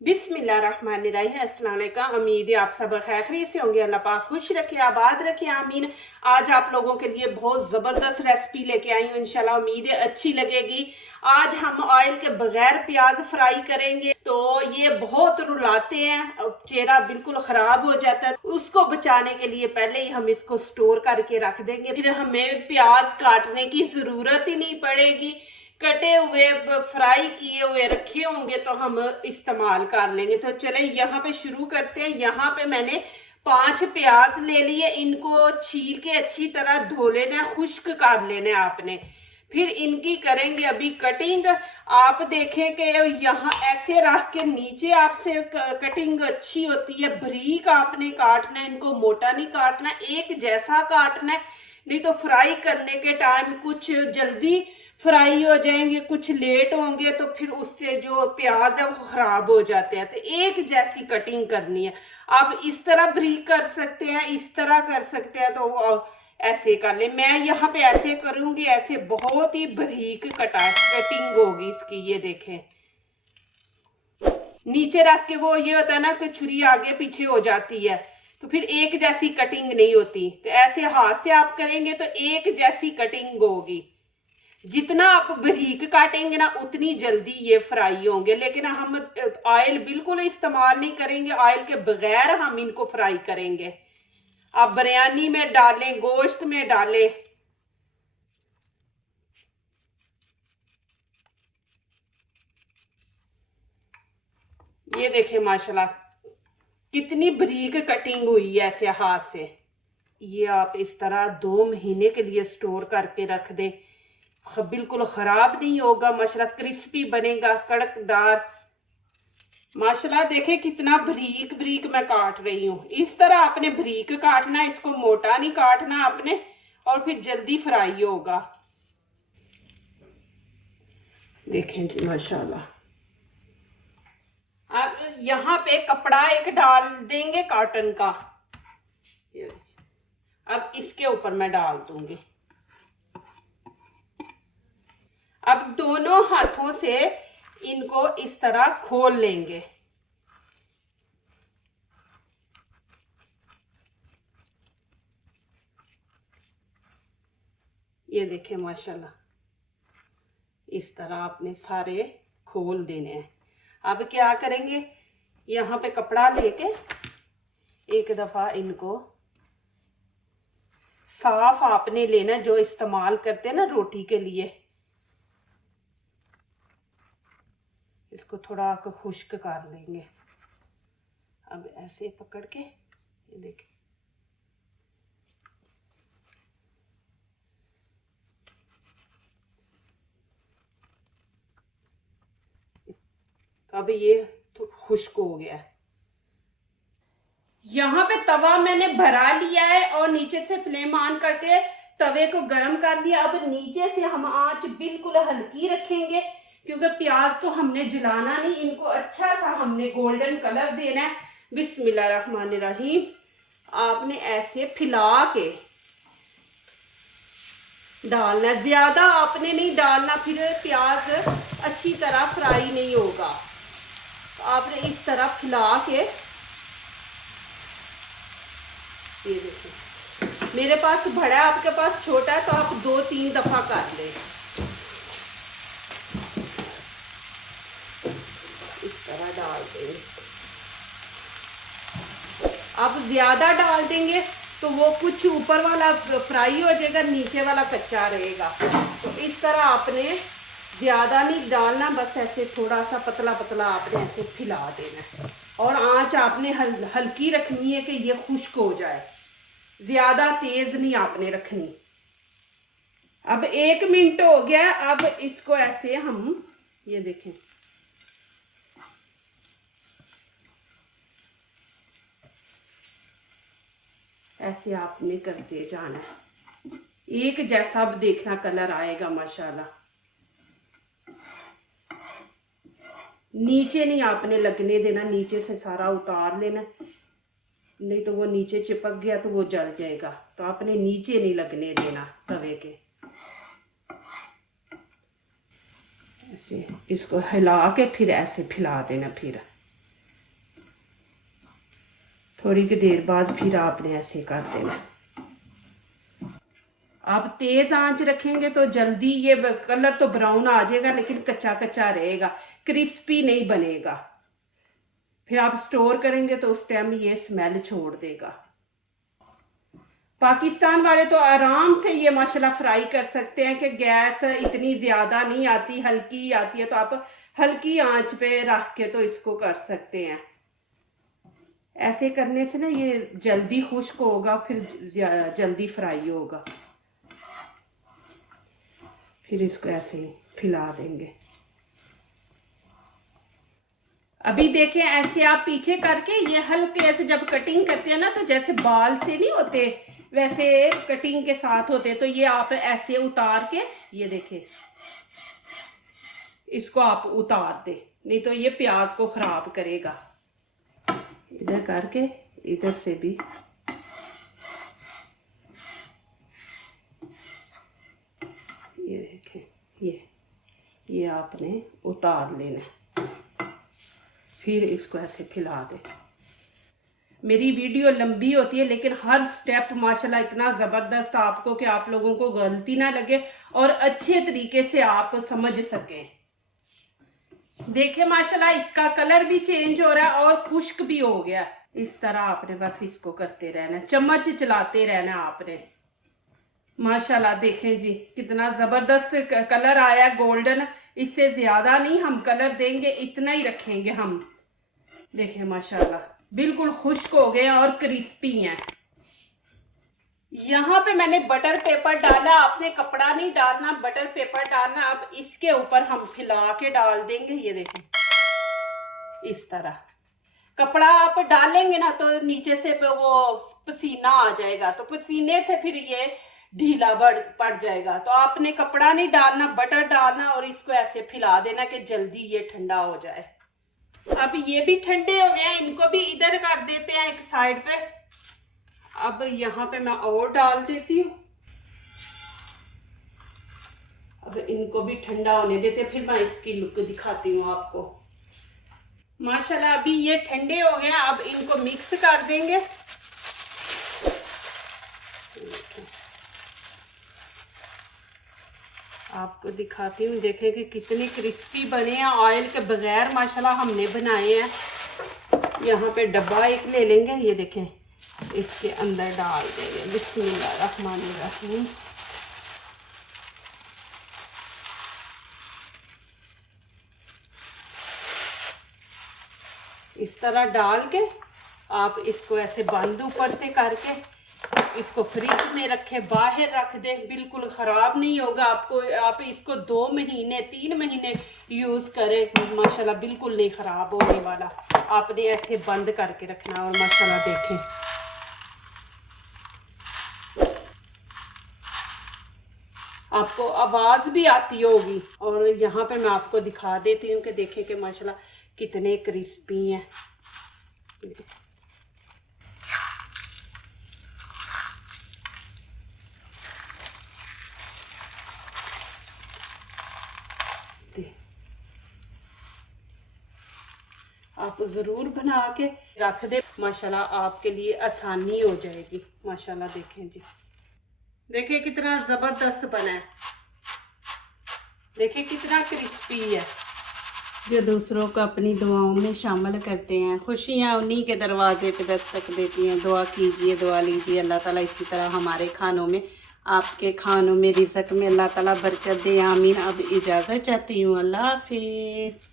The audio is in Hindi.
बिस्मिल्लाहिर्रहमानिर्रहीम। अस्सलाम वालेकुम। उम्मीद है आप सब खैरियत से होंगे। अल्लाह पाक खुश रखे, आबाद रखे, आमीन। आज आप लोगों के लिए बहुत ज़बरदस्त रेसिपी लेके आई हूँ। इंशाल्लाह उम्मीद है अच्छी लगेगी। आज हम ऑयल के बगैर प्याज फ्राई करेंगे। तो ये बहुत रुलाते हैं, चेहरा बिल्कुल ख़राब हो जाता है। उसको बचाने के लिए पहले ही हम इसको स्टोर करके रख देंगे, फिर हमें प्याज काटने की ज़रूरत ही नहीं पड़ेगी। कटे हुए फ्राई किए हुए रखे होंगे तो हम इस्तेमाल कर लेंगे। तो चले यहाँ पे शुरू करते हैं। यहाँ पे मैंने 5 प्याज ले लिए। इनको छील के अच्छी तरह धो लेना है, खुश्क कर लेना है आपने। फिर इनकी करेंगे अभी कटिंग। आप देखें कि यहाँ ऐसे रख के नीचे आपसे कटिंग अच्छी होती है। बारीक आपने काटना है, इनको मोटा नहीं काटना, एक जैसा काटना है। नहीं तो फ्राई करने के टाइम कुछ जल्दी फ्राई हो जाएंगे, कुछ लेट होंगे, तो फिर उससे जो प्याज है वो खराब हो जाते हैं। तो एक जैसी कटिंग करनी है। आप इस तरह बारीक कर सकते हैं, इस तरह कर सकते हैं, तो ऐसे कर ले। मैं यहाँ पे ऐसे करूंगी, ऐसे बहुत ही बारीक कटिंग होगी इसकी। ये देखें, नीचे रख के वो ये होता है ना कि छुरी आगे पीछे हो जाती है, तो फिर एक जैसी कटिंग नहीं होती। तो ऐसे हाथ से आप करेंगे तो एक जैसी कटिंग होगी। जितना आप बारीक काटेंगे ना उतनी जल्दी ये फ्राई होंगे। लेकिन हम ऑयल बिल्कुल इस्तेमाल नहीं करेंगे, ऑयल के बगैर हम इनको फ्राई करेंगे। आप बिरयानी में डालें, गोश्त में डालें। ये देखें माशाल्लाह कितनी बारीक कटिंग हुई है ऐसे हाथ से। ये आप इस तरह 2 महीने के लिए स्टोर करके रख दें, बिल्कुल ख़राब नहीं होगा। माशाल्लाह क्रिस्पी बनेगा, कड़कदार। माशाल्लाह देखें कितना बारीक बारीक मैं काट रही हूँ। इस तरह आपने बारीक काटना है, इसको मोटा नहीं काटना आपने, और फिर जल्दी फ्राई होगा। देखें जी माशाल्लाह। अब यहाँ पे कपड़ा एक डाल देंगे कॉटन का। अब इसके ऊपर मैं डाल दूंगी। अब दोनों हाथों से इनको इस तरह खोल लेंगे। ये देखें माशाल्लाह, इस तरह आपने सारे खोल देने हैं। अब क्या करेंगे, यहाँ पे कपड़ा लेके एक दफ़ा इनको साफ आपने लेना, जो इस्तेमाल करते हैं ना रोटी के लिए। इसको थोड़ा खुश्क कर लेंगे। अब ऐसे पकड़ के ये देखें, तो अब ये तो खुश्क हो गया है। यहाँ पे तवा मैंने भरा लिया है और नीचे से फ्लेम ऑन करके तवे को गर्म कर दिया। अब नीचे से हम आंच बिल्कुल हल्की रखेंगे, क्योंकि प्याज तो हमने जलाना नहीं, इनको अच्छा सा हमने गोल्डन कलर देना है। बिस्मिल्लाहिर्रहमानिर्रहीम। आपने ऐसे फैला के डालना, ज्यादा आपने नहीं डालना, फिर प्याज अच्छी तरह फ्राई नहीं होगा। तो आपने इस तरह फैला के, ये देखिए मेरे पास बड़ा है, आपके पास छोटा है तो आप 2-3 दफा कर लें। इस तरह डाल देंगे। आप ज्यादा डाल देंगे तो वो कुछ ऊपर वाला फ्राई हो जाएगा, नीचे वाला कच्चा रहेगा। तो इस तरह आपने ज्यादा नहीं डालना, बस ऐसे थोड़ा सा पतला पतला आपने ऐसे फैला देना है। और आंच आपने हल्की रखनी है कि ये खुश्क हो जाए, ज्यादा तेज नहीं आपने रखनी। अब 1 मिनट हो गया। अब इसको ऐसे हम, ये देखें, ऐसे आपने करते जाना है, एक जैसा अब देखना कलर आएगा माशाल्लाह। नीचे नहीं आपने लगने देना, नीचे से सारा उतार लेना, नहीं तो वो नीचे चिपक गया तो वो जल जाएगा। तो आपने नीचे नहीं लगने देना तवे के। ऐसे इसको हिला के फिर ऐसे फैला देना। फिर थोड़ी की देर बाद फिर आपने ऐसे कर देना। आप तेज आंच रखेंगे तो जल्दी ये कलर तो ब्राउन आ जाएगा, लेकिन कच्चा कच्चा रहेगा, क्रिस्पी नहीं बनेगा। फिर आप स्टोर करेंगे तो उस टाइम ये स्मेल छोड़ देगा। पाकिस्तान वाले तो आराम से ये माशाल्लाह फ्राई कर सकते हैं कि गैस इतनी ज्यादा नहीं आती, हल्की आती है, तो आप हल्की आंच पे रख के तो इसको कर सकते हैं। ऐसे करने से ना ये जल्दी खुश्क होगा, फिर जल्दी फ्राई होगा। फिर इसको ऐसे ही फैला देंगे। अभी देखें ऐसे आप पीछे करके ये हल्के ऐसे जब कटिंग करते हैं ना, तो जैसे बाल से नहीं होते वैसे कटिंग के साथ होते, तो ये आप ऐसे उतार के ये देखें, इसको आप उतार दे, नहीं तो ये प्याज को खराब करेगा। इधर करके इधर से भी ये देखें, ये आपने उतार लेना, फिर इसको ऐसे फैला दें। मेरी वीडियो लंबी होती है, लेकिन हर स्टेप माशाल्लाह इतना ज़बरदस्त आपको कि आप लोगों को गलती ना लगे और अच्छे तरीके से आप समझ सकें। देखिए माशाल्लाह इसका कलर भी चेंज हो रहा है और खुश्क भी हो गया। इस तरह आपने बस इसको करते रहना, चम्मच चलाते रहना आपने। माशाल्लाह देखें जी कितना ज़बरदस्त कलर आया गोल्डन। इससे ज़्यादा नहीं हम कलर देंगे, इतना ही रखेंगे हम। देखें माशाल्लाह बिल्कुल खुश्क हो गए और क्रिस्पी हैं। यहाँ पे मैंने बटर पेपर डाला, आपने कपड़ा नहीं डालना, बटर पेपर डालना। अब इसके ऊपर हम फैला के डाल देंगे। ये देखें इस तरह कपड़ा आप डालेंगे ना तो नीचे से वो पसीना आ जाएगा, तो पसीने से फिर ये ढीला पड़ जाएगा। तो आपने कपड़ा नहीं डालना, बटर डालना और इसको ऐसे फैला देना कि जल्दी ये ठंडा हो जाए। अब ये भी ठंडे हो गए, इनको भी इधर कर देते हैं एक साइड पे। अब यहाँ पे मैं और डाल देती हूँ। अब इनको भी ठंडा होने देते, फिर मैं इसकी लुक दिखाती हूँ आपको। माशाल्लाह अभी ये ठंडे हो गए, अब इनको मिक्स कर देंगे। आपको दिखाती हूँ, देखें कि कितने क्रिस्पी बने हैं, ऑयल के बगैर माशाल्लाह हमने बनाए हैं। यहाँ पे डब्बा एक ले लेंगे, ये देखें इसके अंदर डाल देंगे। बिस्मिल्लाहिर्रहमानिर्रहीम। इस तरह डाल के आप इसको ऐसे बंद ऊपर से करके इसको फ्रिज में रखें, बाहर रख दें, बिल्कुल ख़राब नहीं होगा। आप इसको 2 महीने 3 महीने यूज़ करें, माशाल्लाह बिल्कुल नहीं ख़राब होने वाला। आपने ऐसे बंद करके रखना और माशाल्लाह देखें आपको आवाज़ भी आती होगी। और यहाँ पे मैं आपको दिखा देती हूँ कि देखें कि माशाल्लाह कितने क्रिस्पी हैं। आप ज़रूर बना के रख दे, माशाल्लाह आपके लिए आसानी हो जाएगी। माशाल्लाह देखें जी, देखिए कितना ज़बरदस्त बना है, देखिए कितना क्रिस्पी है। जो दूसरों को अपनी दुआओं में शामिल करते हैं, खुशियाँ उन्हीं के दरवाजे पे दस्तक देती हैं। दुआ कीजिए, दुआ लीजिए, अल्लाह ताला इसी तरह हमारे खानों में, आपके खानों में, रिज़्क़ में अल्लाह ताला बरकत दे, आमीन। अब इजाज़त चाहती हूँ, अल्लाह हाफिज़।